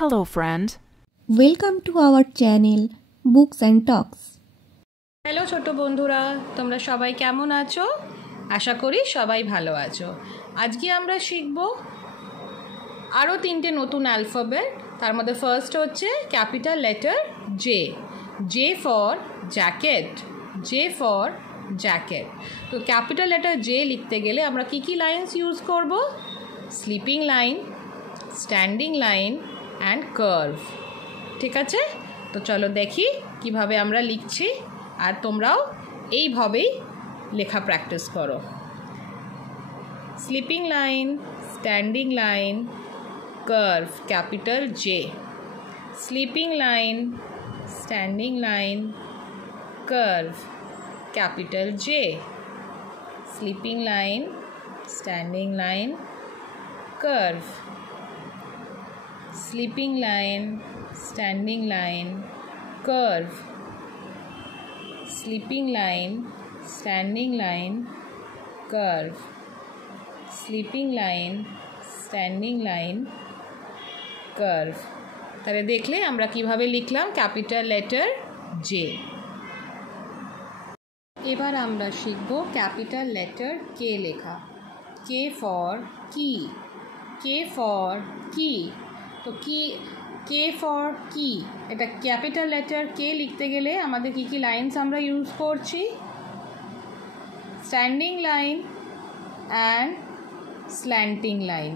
Hello, friend. Welcome to our channel Books and Talks. Hello ছোট বন্ধুরা, তোমরা সবাই কেমন আছো? আশা করি সবাই ভালো আছো। আজকে আমরা শিখব আরও 3টে নতুন অ্যালফাবেট। তার মধ্যে ফার্স্ট হচ্ছে capital letter J. J for jacket. J for jacket. তো ক্যাপিটাল লেটার জে লিখতে গেলে আমরা কি লাইনস ইউজ করব? Sleeping line, standing line and curve. ঠিক আছে, তো চলো দেখি কিভাবে আমরা লিখছি, আর তোমরাও এইভাবেই লেখা প্র্যাকটিস করো। Sleeping line, standing line, curve, capital J. Sleeping line, standing line, curve, capital J. Sleeping line, standing line, curve. Sleeping line, standing line, curve. Sleeping line, standing line, curve. Sleeping line, standing line, curve. তাহলে দেখলে আমরা কিভাবে লিখলাম capital letter J. এবার আমরা শিখব capital letter কে লেখা। K for কি। কে ফর কি। তো কে ফর কি, এটা ক্যাপিটাল লেটার কে লিখতে গেলে আমাদের কি লাইনস আমরা ইউজ করছি? Standing line and slanting line.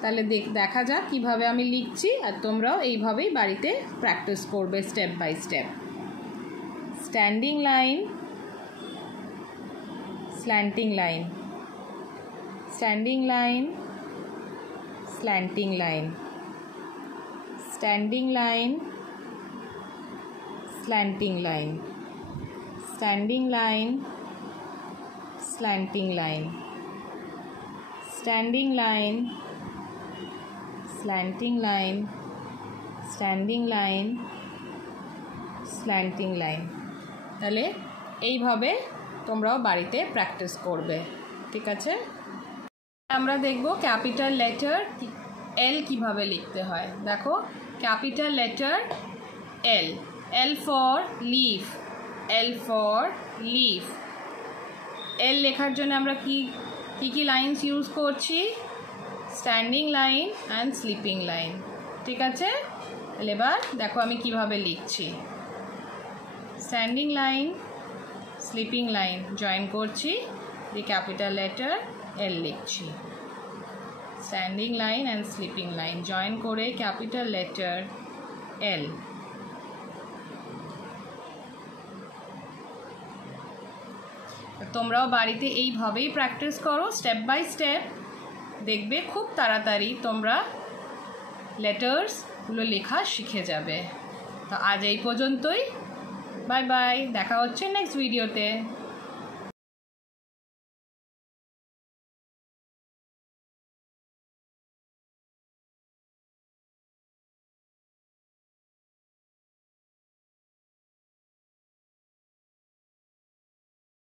তাহলে দেখা যাক কীভাবে আমি লিখছি, আর তোমরাও এইভাবেই বাড়িতে প্র্যাকটিস করবে step by step. Standing line, slanting line, standing line, slanting line, standing line, slanting line, standing line, slanting line, standing line, slanting line, standing line, slanting line. তাহলে এইভাবে তোমরাও বাড়িতে প্র্যাকটিস করবে। ঠিক আছে, আমরা দেখব ক্যাপিটাল লেটার এল কিভাবে লিখতে হয়। দেখো, capital letter L. L for leaf. L for leaf. L লেখার জন্য আমরা কি লাইনস ইউজ করছি? Standing line and sleeping line. ঠিক আছে, তাহলে এবার দেখো আমি কিভাবে লিখছি। Standing line, sleeping line join করছি, দিয়ে ক্যাপিটাল লেটার এল লিখছি। Standing line and sleeping line join করে ক্যাপিটাল লেটার এল। তোমরাও বাড়িতে এইভাবেই প্র্যাকটিস করো স্টেপ বাই স্টেপ, দেখবে খুব তাড়াতাড়ি তোমরা লেটার্সগুলো লেখা শিখে যাবে। তো আজ এই পর্যন্তই। বাই বাই, দেখা হচ্ছে নেক্সট ভিডিওতে।